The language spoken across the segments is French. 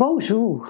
Bonjour.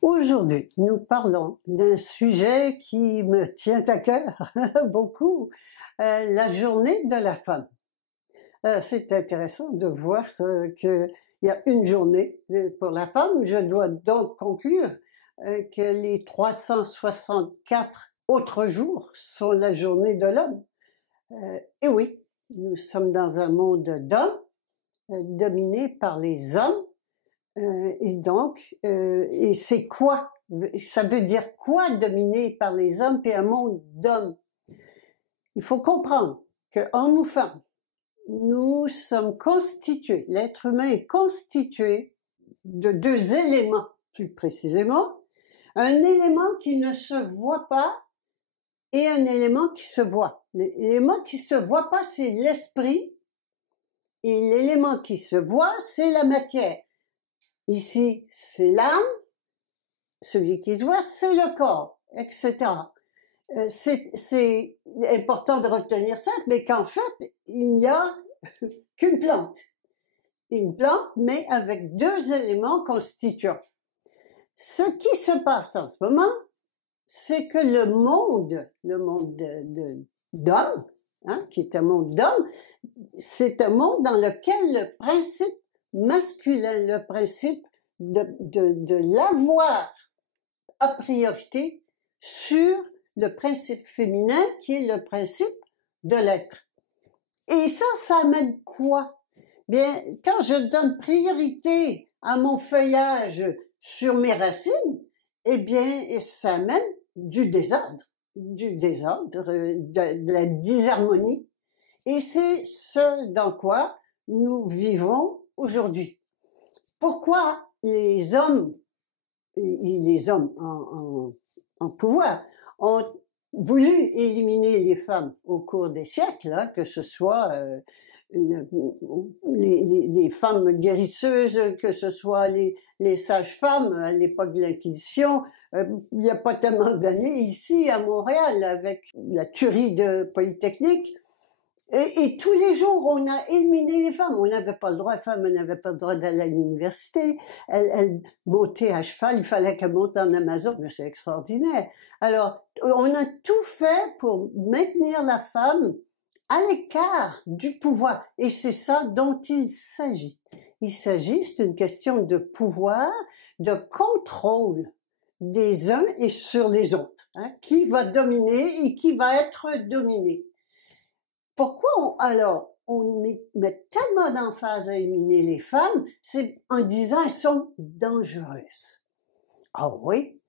Aujourd'hui, nous parlons d'un sujet qui me tient à cœur beaucoup, la journée de la femme. C'est intéressant de voir qu'il y a une journée pour la femme. Je dois donc conclure que les 364 autres jours sont la journée de l'homme. Et oui, nous sommes dans un monde d'hommes, dominé par les hommes. Et donc, et c'est quoi? Ça veut dire quoi dominé par les hommes et un monde d'hommes? Il faut comprendre que hommes ou femmes, nous sommes constitués, l'être humain est constitué de deux éléments, plus précisément, un élément qui ne se voit pas et un élément qui se voit. L'élément qui se voit pas, c'est l'esprit, et l'élément qui se voit, c'est la matière. Ici, c'est l'âme, celui qui se voit, c'est le corps, etc. C'est important de retenir ça, mais qu'en fait, il n'y a qu'une plante. Une plante, mais avec deux éléments constituants. Ce qui se passe en ce moment, c'est que le monde d'hommes, qui est un monde d'hommes, c'est un monde dans lequel le principe masculin, le principe de l'avoir a priorité sur le principe féminin qui est le principe de l'être. Et ça amène quoi? Bien, quand je donne priorité à mon feuillage sur mes racines, eh bien, ça amène du désordre, de la disharmonie. Et c'est ce dans quoi nous vivons aujourd'hui. Pourquoi les hommes, et les hommes en pouvoir, ont voulu éliminer les femmes au cours des siècles, que ce soit les femmes guérisseuses, que ce soit les sages-femmes à l'époque de l'Inquisition, il n'y a pas tellement d'années ici à Montréal avec la tuerie de Polytechnique. Et tous les jours, on a éliminé les femmes. On n'avait pas le droit, les femmes n'avaient pas le droit d'aller à l'université. Elles montaient à cheval, il fallait qu'elles montent en Amazon, mais c'est extraordinaire. Alors, on a tout fait pour maintenir la femme à l'écart du pouvoir. Et c'est ça dont il s'agit. Il s'agit, c'est une question de pouvoir, de contrôle des uns et sur les autres. Qui va dominer et qui va être dominé. Pourquoi on met tellement d'emphase à éliminer les femmes? C'est en disant elles sont dangereuses. Ah oui?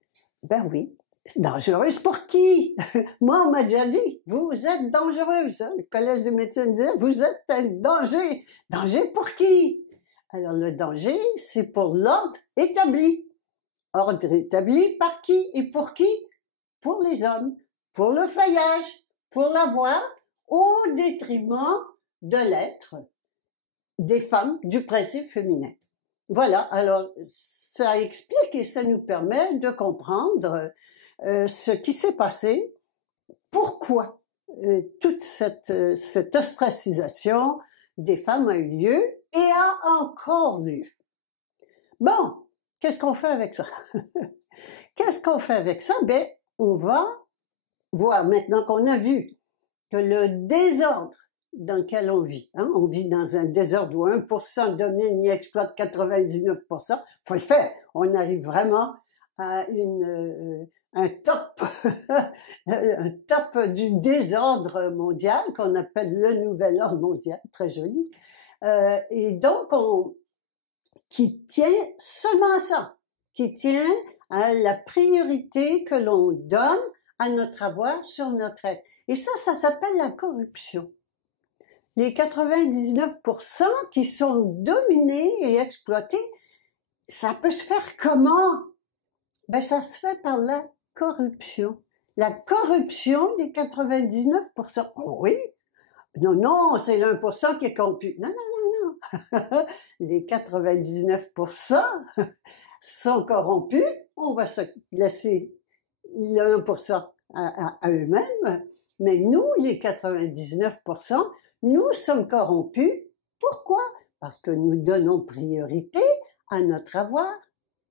Ben oui. Dangereuses pour qui? Moi, on m'a déjà dit, vous êtes dangereuse. Le collège de médecine disait, vous êtes un danger. Danger pour qui? Alors le danger, c'est pour l'ordre établi. Ordre établi par qui et pour qui? Pour les hommes, pour le feuillage, pour la voix, au détriment de l'être, des femmes, du principe féminin. Voilà, alors ça explique et ça nous permet de comprendre ce qui s'est passé, pourquoi toute cette ostracisation des femmes a eu lieu et a encore lieu. Bon, qu'est-ce qu'on fait avec ça? Qu'est-ce qu'on fait avec ça? Ben, on va voir maintenant qu'on a vu que le désordre dans lequel on vit dans un désordre où 1% domine et exploite 99%, faut le faire. On arrive vraiment à un top, un top du désordre mondial qu'on appelle le nouvel ordre mondial, très joli. Et donc, qui tient seulement à ça, qui tient à la priorité que l'on donne à notre avoir sur notre être. Et ça s'appelle la corruption. Les 99% qui sont dominés et exploités, ça peut se faire comment? Ben, ça se fait par la corruption. La corruption des 99%. Oh oui? Non, c'est le 1% qui est corrompu. Non. Les 99% sont corrompus. On va se laisser le 1% à eux-mêmes. Mais nous, les 99%, nous sommes corrompus. Pourquoi? Parce que nous donnons priorité à notre avoir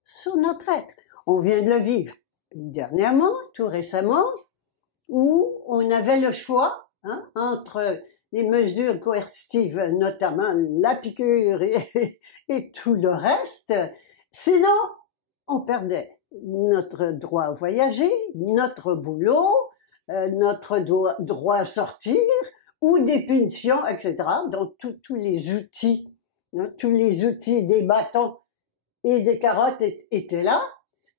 sur notre être. On vient de le vivre dernièrement, tout récemment, où on avait le choix entre les mesures coercitives, notamment la piqûre et tout le reste. Sinon, on perdait notre droit à voyager, notre boulot, notre droit à sortir, ou des punitions, etc. Donc, tous les outils, tous les outils des bâtons et des carottes étaient là,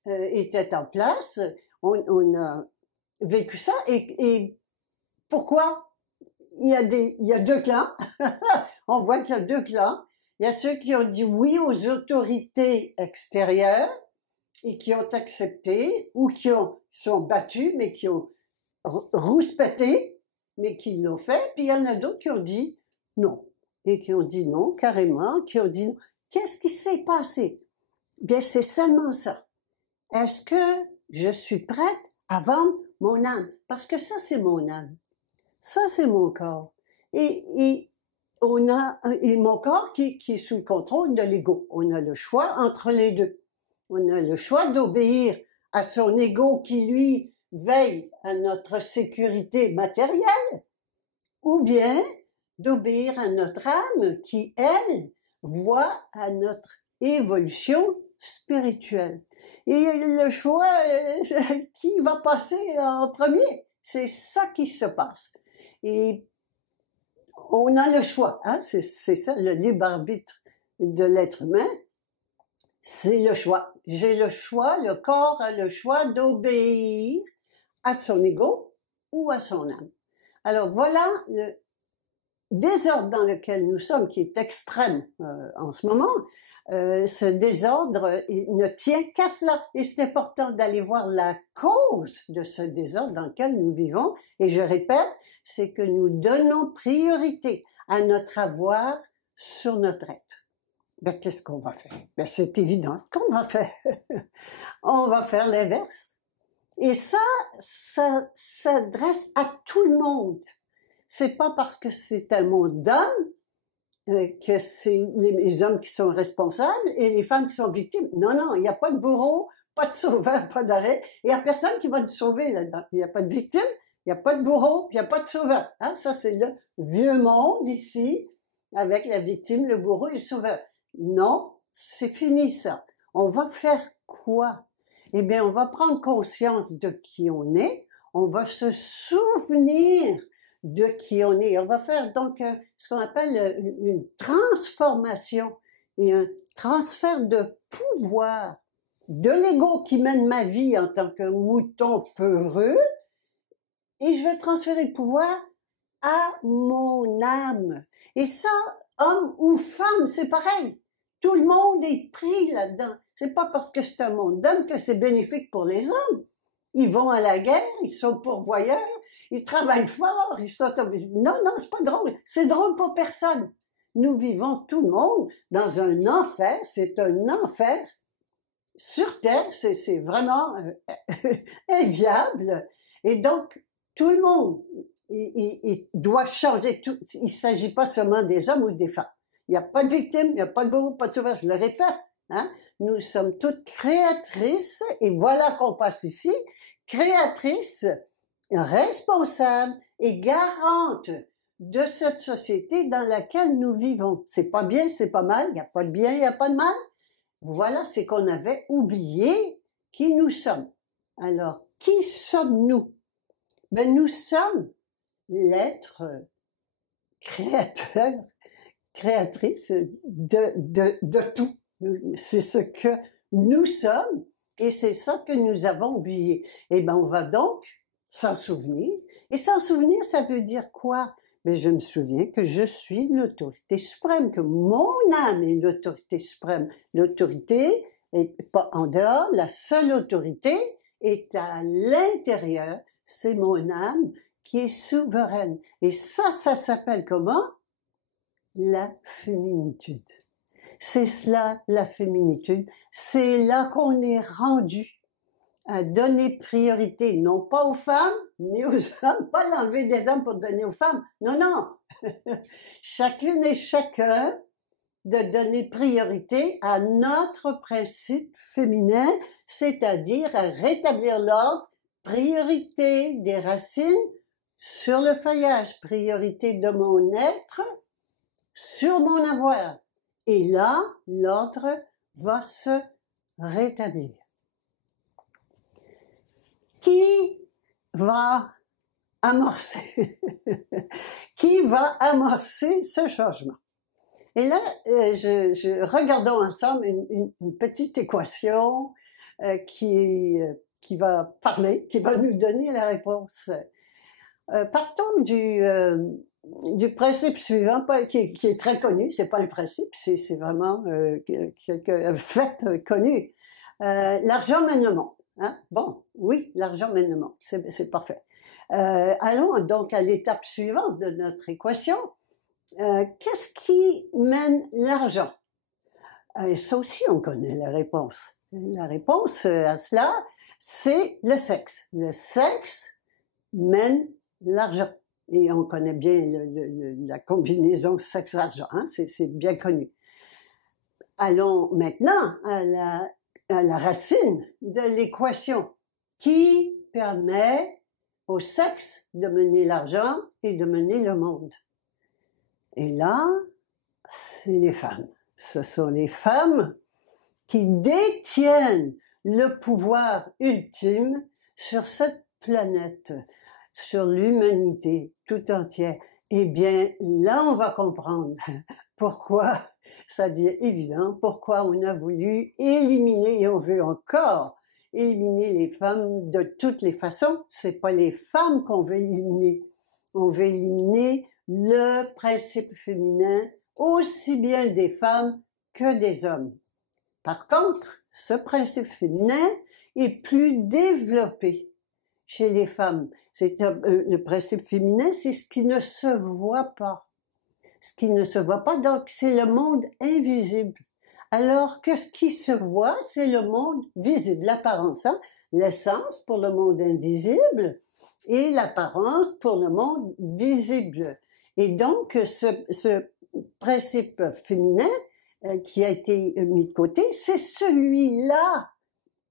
étaient en place. On a vécu ça. Et pourquoi? Il y a deux clans. On voit qu'il y a deux clans. Il y a ceux qui ont dit oui aux autorités extérieures et qui ont accepté, ou qui sont battus, mais qui ont rouspété, mais qui l'ont fait. Puis il y en a d'autres qui ont dit non. Et qui ont dit non, carrément, qui ont dit non. Qu'est-ce qui s'est passé? Bien, c'est seulement ça. Est-ce que je suis prête à vendre mon âme? Parce que ça, c'est mon âme. Ça, c'est mon corps. Et mon corps qui est sous le contrôle de l'ego. On a le choix entre les deux. On a le choix d'obéir à son ego qui, lui, veille à notre sécurité matérielle, ou bien d'obéir à notre âme qui, elle, voit à notre évolution spirituelle. Et le choix, qui va passer en premier? C'est ça qui se passe. Et on a le choix, c'est ça, le libre arbitre de l'être humain, c'est le choix. J'ai le choix, le corps a le choix d'obéir à son ego ou à son âme. Alors voilà le désordre dans lequel nous sommes, qui est extrême en ce moment. Ce désordre ne tient qu'à cela. Et c'est important d'aller voir la cause de ce désordre dans lequel nous vivons. Et je répète, c'est que nous donnons priorité à notre avoir sur notre être. Ben, qu'est-ce qu'on va faire? Ben, c'est évident ce qu'on va faire. On va faire l'inverse. Et ça s'adresse à tout le monde. C'est pas parce que c'est un monde d'hommes que c'est les hommes qui sont responsables et les femmes qui sont victimes. Non, non, il n'y a pas de bourreau, pas de sauveur, pas d'arrêt. Il n'y a personne qui va nous sauver là-dedans. Il n'y a pas de victime, il n'y a pas de bourreau, il n'y a pas de sauveur. Ça, c'est le vieux monde ici, avec la victime, le bourreau et le sauveur. Non, c'est fini ça. On va faire quoi? Eh bien, on va prendre conscience de qui on est. On va se souvenir de qui on est. On va faire donc ce qu'on appelle une transformation et un transfert de pouvoir de l'ego qui mène ma vie en tant que mouton peureux, et je vais transférer le pouvoir à mon âme. Et ça, homme ou femme, c'est pareil. Tout le monde est pris là-dedans. C'est pas parce que c'est un monde d'hommes que c'est bénéfique pour les hommes. Ils vont à la guerre, ils sont pourvoyeurs, ils travaillent fort, ils sont... Non, non, c'est pas drôle. C'est drôle pour personne. Nous vivons tout le monde dans un enfer. C'est un enfer sur Terre. C'est vraiment inviable. Et donc, tout le monde il doit changer. Il ne s'agit pas seulement des hommes ou des femmes. Il n'y a pas de victime, il n'y a pas de bourreau, pas de sauveur. Je le répète. Nous sommes toutes créatrices, et voilà qu'on passe ici, créatrices, responsables et garantes de cette société dans laquelle nous vivons. C'est pas bien, c'est pas mal, il n'y a pas de bien, il n'y a pas de mal. Voilà, c'est qu'on avait oublié qui nous sommes. Alors, qui sommes-nous? Ben, nous sommes l'être créateur, créatrice de tout. C'est ce que nous sommes et c'est ça que nous avons oublié. Et ben, on va donc s'en souvenir. Et s'en souvenir, ça veut dire quoi? Mais je me souviens que je suis l'autorité suprême, que mon âme est l'autorité suprême. L'autorité est pas en dehors, la seule autorité est à l'intérieur. C'est mon âme qui est souveraine. Et ça s'appelle comment? La féminitude. C'est cela, la féminitude. C'est là qu'on est rendu à donner priorité, non pas aux femmes, ni aux hommes, pas l'enlever des hommes pour donner aux femmes. Non, non. Chacune et chacun de donner priorité à notre principe féminin, c'est-à-dire à rétablir l'ordre, priorité des racines sur le feuillage, priorité de mon être sur mon avoir. Et là, l'ordre va se rétablir. Qui va amorcer qui va amorcer ce changement? Et là, regardons ensemble une petite équation qui va parler, qui va nous donner la réponse. Partons du principe suivant, qui est très connu, c'est pas un principe, c'est vraiment un fait connu. L'argent mène le monde. Hein? Bon, oui, l'argent mène le monde, c'est parfait. Allons donc à l'étape suivante de notre équation. Qu'est-ce qui mène l'argent? Ça aussi, on connaît la réponse. La réponse à cela, c'est le sexe. Le sexe mène l'argent. Et on connaît bien la combinaison sexe-argent, hein? C'est bien connu. Allons maintenant à la racine de l'équation qui permet au sexe de mener l'argent et de mener le monde. Et là, c'est les femmes. Ce sont les femmes qui détiennent le pouvoir ultime sur cette planète, sur l'humanité tout entière. Eh bien, là, on va comprendre pourquoi ça devient évident, pourquoi on a voulu éliminer, et on veut encore éliminer les femmes de toutes les façons. C'est pas les femmes qu'on veut éliminer. On veut éliminer le principe féminin, aussi bien des femmes que des hommes. Par contre, ce principe féminin est plus développé chez les femmes. Le principe féminin, c'est ce qui ne se voit pas. Ce qui ne se voit pas, donc c'est le monde invisible. Alors que ce qui se voit, c'est le monde visible, l'apparence, hein? L'essence pour le monde invisible et l'apparence pour le monde visible. Et donc, ce principe féminin qui a été mis de côté, c'est celui-là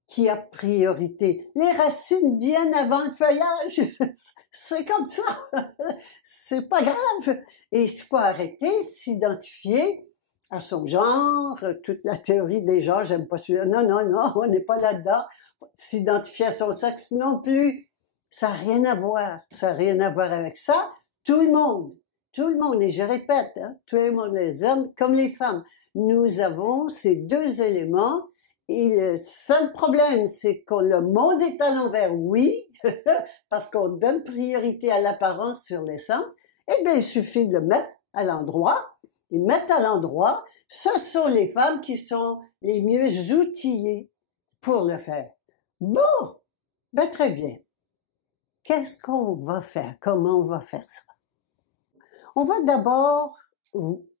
qui a priorité. Les racines viennent avant le feuillage. C'est comme ça. C'est pas grave. Et il faut arrêter de s'identifier à son genre, toute la théorie des genres, j'aime pas celui-là. Non, on n'est pas là-dedans. S'identifier à son sexe non plus. Ça n'a rien à voir. Ça n'a rien à voir avec ça. Tout le monde, et je répète, hein, tout le monde, les hommes comme les femmes, nous avons ces deux éléments. Et le seul problème, c'est que le monde est à l'envers, oui, parce qu'on donne priorité à l'apparence sur l'essence. Eh bien, il suffit de le mettre à l'endroit. Et mettre à l'endroit, ce sont les femmes qui sont les mieux outillées pour le faire. Bon, ben très bien. Qu'est-ce qu'on va faire? Comment on va faire ça? On va d'abord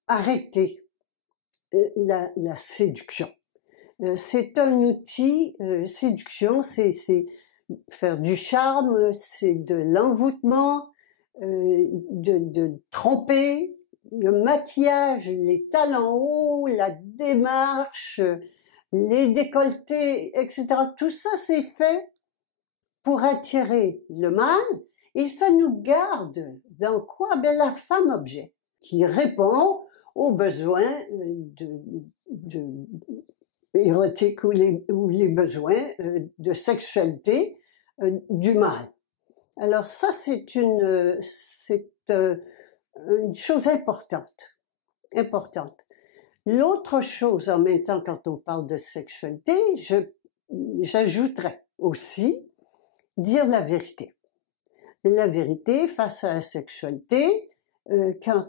arrêter la séduction. C'est un outil, séduction, c'est faire du charme, c'est de l'envoûtement, de tromper, le maquillage, les talons hauts, la démarche, les décolletés, etc. Tout ça, c'est fait pour attirer le mâle et ça nous garde dans quoi? Ben, la femme objet qui répond aux besoins érotiques ou les besoins de sexualité du mâle. Alors ça, c'est une chose importante. L'autre chose, en même temps, quand on parle de sexualité, j'ajouterais aussi dire la vérité. La vérité face à la sexualité, quand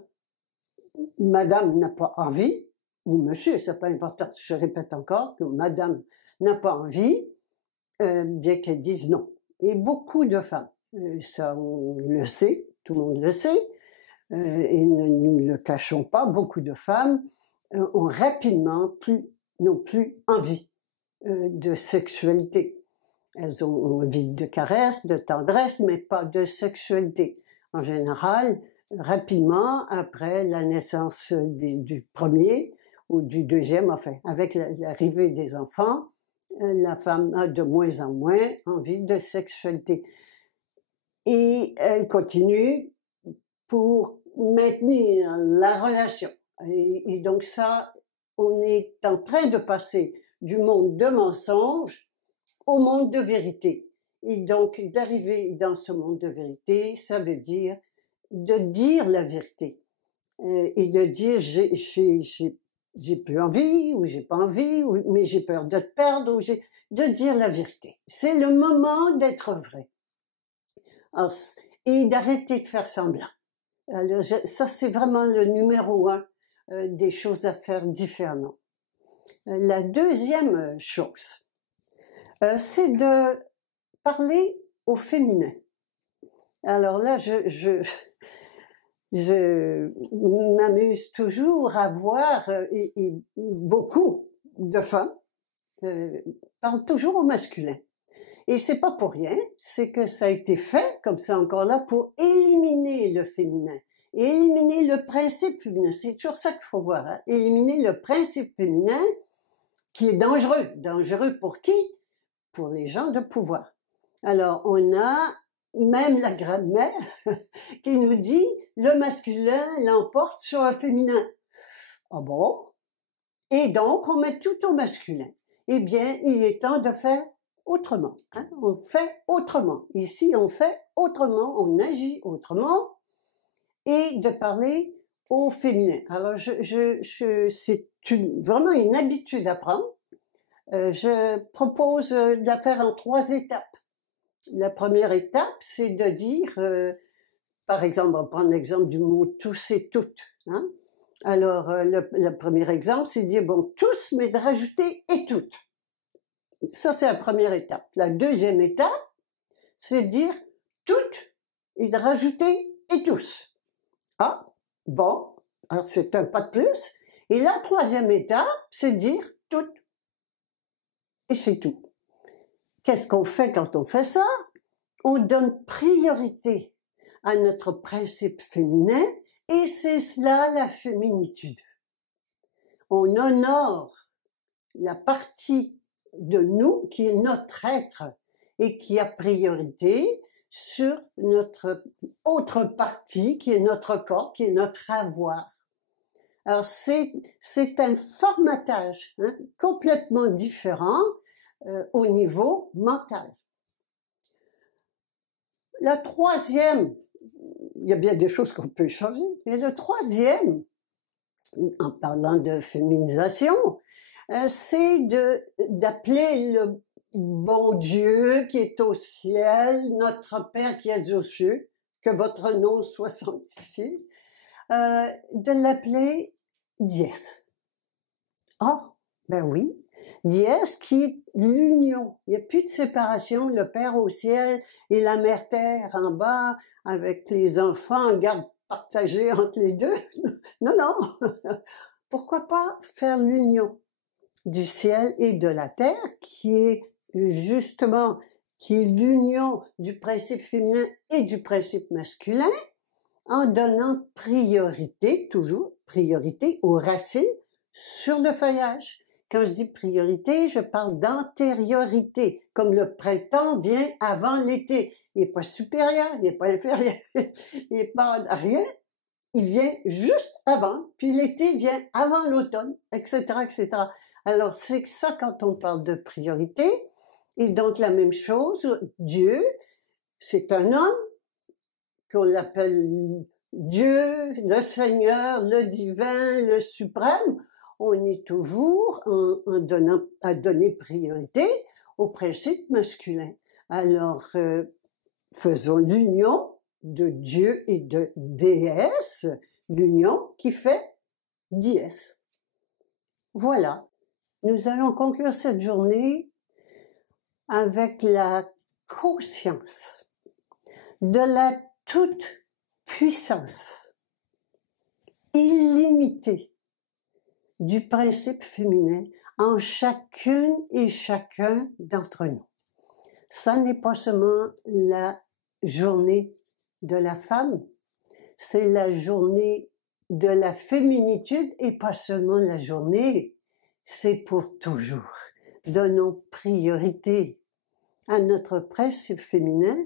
madame n'a pas envie, ou monsieur, c'est pas important, je répète encore, que madame n'a pas envie, bien qu'elle dise non. Et beaucoup de femmes, ça on le sait, tout le monde le sait, et ne nous le cachons pas, beaucoup de femmes ont rapidement n'ont plus envie de sexualité. Elles ont envie de caresses, de tendresse, mais pas de sexualité. En général, rapidement, après la naissance du premier, ou du deuxième, enfin, avec l'arrivée des enfants, la femme a de moins en moins envie de sexualité. Et elle continue pour maintenir la relation. Et donc ça, on est en train de passer du monde de mensonges au monde de vérité. Et donc, d'arriver dans ce monde de vérité, ça veut dire de dire la vérité. Et de dire, j'ai plus envie, ou j'ai pas envie, mais j'ai peur de te perdre, de dire la vérité. C'est le moment d'être vrai. Alors, et d'arrêter de faire semblant. Alors, ça, c'est vraiment le numéro 1 des choses à faire différemment. La deuxième chose, c'est de parler au féminin. Alors là, je m'amuse toujours à voir, et beaucoup de femmes parlent toujours au masculin. Et c'est pas pour rien, c'est que ça a été fait, comme ça encore là, pour éliminer le féminin, et éliminer le principe féminin. C'est toujours ça qu'il faut voir, hein? Éliminer le principe féminin qui est dangereux. Dangereux pour qui? Pour les gens de pouvoir. Alors, on a même la grammaire qui nous dit le masculin l'emporte sur le féminin. Ah bon? Et donc, on met tout au masculin. Eh bien, il est temps de faire autrement. Hein? On fait autrement. Ici, on fait autrement, on agit autrement, et de parler au féminin. Alors, c'est vraiment une habitude à prendre. Je propose de la faire en 3 étapes. La première étape, c'est de dire, par exemple, on va prendre l'exemple du mot tous et toutes. Hein? Alors, le premier exemple, c'est de dire, bon, tous, mais de rajouter et toutes. Ça, c'est la première étape. La deuxième étape, c'est de dire toutes et de rajouter et tous. Ah, bon, alors c'est un pas de plus. Et la troisième étape, c'est de dire toutes. Et c'est tout. Qu'est-ce qu'on fait quand on fait ça? On donne priorité à notre principe féminin, et c'est cela la féminitude. On honore la partie de nous qui est notre être et qui a priorité sur notre autre partie qui est notre corps, qui est notre avoir. Alors c'est un formatage complètement différent au niveau mental. La troisième, il y a bien des choses qu'on peut changer, mais le troisième, en parlant de féminisation, c'est d'appeler le bon Dieu qui est au ciel, notre Père qui est aux cieux, que votre nom soit sanctifié, de l'appeler Dies. Ah, ben oui, Dies qui est l'union. Il n'y a plus de séparation, le Père au ciel et la Mère Terre en bas, avec les enfants en garde partagée entre les deux. Non, non. Pourquoi pas faire l'union du ciel et de la terre, qui est justement, qui est l'union du principe féminin et du principe masculin, en donnant priorité, toujours priorité aux racines sur le feuillage. Quand je dis priorité, je parle d'antériorité, comme le printemps vient avant l'été. Il n'est pas supérieur, il n'est pas inférieur, il n'est pas rien. Il vient juste avant, puis l'été vient avant l'automne, etc., etc. Alors, c'est ça quand on parle de priorité. Et donc, la même chose, Dieu, c'est un homme qu'on l'appelle Dieu, le Seigneur, le divin, le suprême. On est toujours à donner priorité au principe masculin. Alors, faisons l'union de Dieu et de déesse, l'union qui fait dièse. Voilà. Nous allons conclure cette journée avec la conscience de la toute-puissance illimitée du principe féminin en chacune et chacun d'entre nous. Ça n'est pas seulement la journée de la femme, c'est la journée de la féminitude et pas seulement la journée, c'est pour toujours. Donnons priorité à notre principe féminin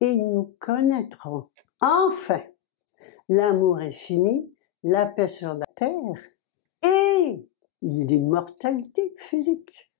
et nous connaîtrons enfin l'amour infini, la paix sur la terre et l'immortalité physique.